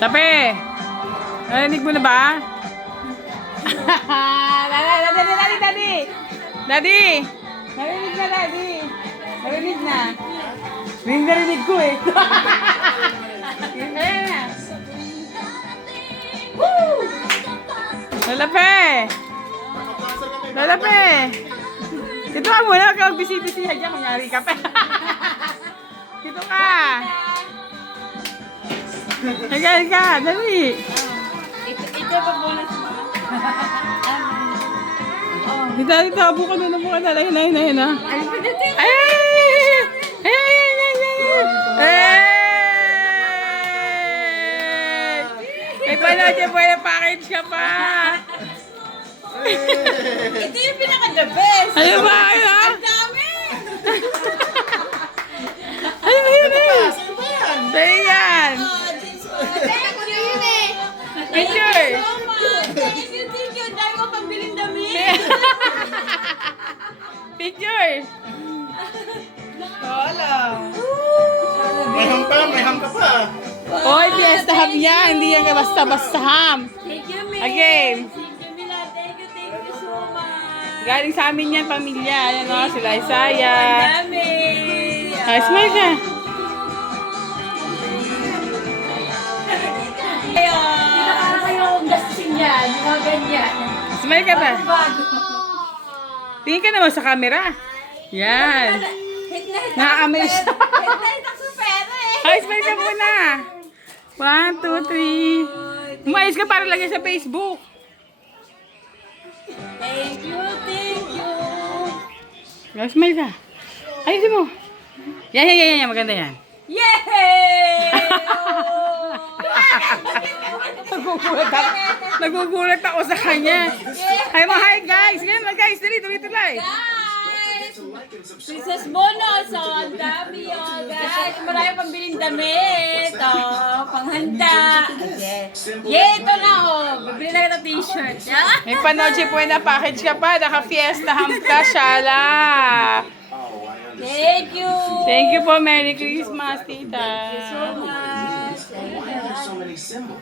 Tabi! Narinig mo na ba? Daddy! Daddy! Narinig na, Daddy! Narinig na. Narinig ko eh. Ayan na. Woo! Lalape! Lalape! Dito ka muna, huwag ka magbisi-bisihan dyan, kunyari ka pa. Dito ka! Higa, dali! Ito pa bonus mo. Dito, buka na, ayun na. Ay! Ay, pala, dyan po yung package ka pa! Ito yung pinaka-the best. Ano ba? Ano? Ang dami! Ano ba yun eh? Sa'yo yan! Thank you yun eh. Picture! So much. Thank you. Dahil ko pambiling damit. Picture! Wala. May ham ka pa. Hoy, fiesta ham yan! Hindi yan basta-basta ham! Thank you, May. Again! Thank you, Mila. Thank you so much. Galing sa amin yan, pamilya. Ayan o, sila Isaya. Ang dami. Ay, smile ka! Sino para kayo gastusin yan? Yung mga ganyan. Smile ka ba? Bago. Tingin ka naman sa camera. Yan. Hit na hit Na-amaze. Hit na hit ako sa pera eh. Ay, smile ka muna. 1, 2, 3. Umayos ka para lagyan sa Facebook. Thank you. Smile ka. Ayusin mo. Yan. Maganda yan. Yay! Nagugulat ako sa kanya. Ay, mga hi guys. Ganyan, guys. Dali. Guys! Princess bonus! Oh, ang dami oh, guys! Marami pambiling damit! Oh, panghanda! Yeah, ito na oh! Bibili na kita t-shirt. Yeah? May panoche po na package ka pa. Naka-fiesta ham ka, Shala. Thank you! Thank you po. Merry Christmas, tita. So much! Why are there so many symbols?